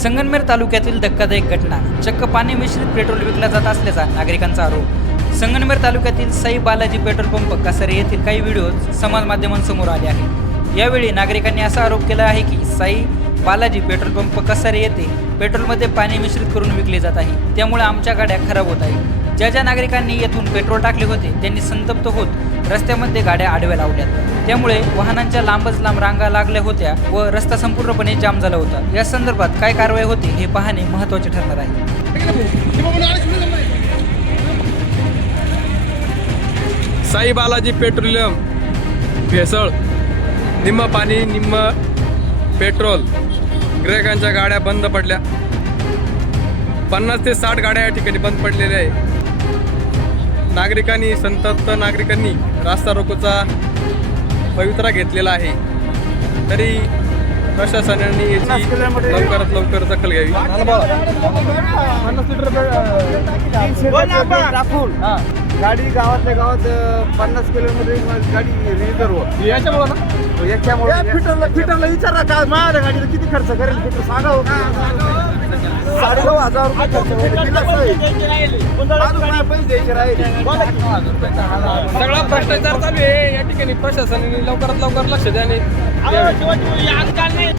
संगमनेर तालुक्यातील धक्कादायक घटना. चक्क पाणी मिश्रित पेट्रोल विकला जात असल्याचा नागरिकांचा आरोप. संगमनेर तालुक्यातील साई बालाजी पेट्रोल पंप कसारे येथील काही व्हिडिओ समाज माध्यमांसमोर आले आहेत. यावेळी नागरिकांनी असा आरोप केला आहे की साई बालाजी पेट्रोल पंप कसारे येथे पेट्रोलमध्ये पाणी मिश्रित करून विकले जात आहे, त्यामुळे आमच्या गाड्या खराब होत आहेत. ज्या नागरिकांनी येथून पेट्रोल टाकले होते त्यांनी संतप्त होत रस्त्यामध्ये गाड्या आडव्या लावल्यात. त्यामुळे वाहनांच्या लांबच लांब रांगा लागल्या होत्या व रस्ता संपूर्णपणे जाम झाला होता. या संदर्भात काय कारवाई होते हे पाहणे महत्त्वाचे ठरणार आहे. साई बालाजी पेट्रोलियम भेसळ, निम्म पाणी निम्म पेट्रोल. गिरायकांच्या गाड्या बंद पडल्या. 50 ते 60 गाड्या या ठिकाणी बंद पडलेल्या आहे. नागरिकांनी, संतप्त नागरिकांनी रास्ता रोकोचा पवित्रा घेतलेला आहे. तरी प्रशासनाने याची लवकरात लवकर दखल घ्यावी. 50 लिटर टाकून गाडी गावातल्या गावात 50 किलोमीटर गाडी रिझर्व याच्यामुळे फिटरला विचारा का माझ्या गाडीला किती खर्च करेल फिटर सांगा. 9,500 रुपये पैसे द्यायचे राहील. सगळा भ्रष्टाचार चालू आहे या ठिकाणी. प्रशासनाने लवकरात लवकर लक्ष द्यावे.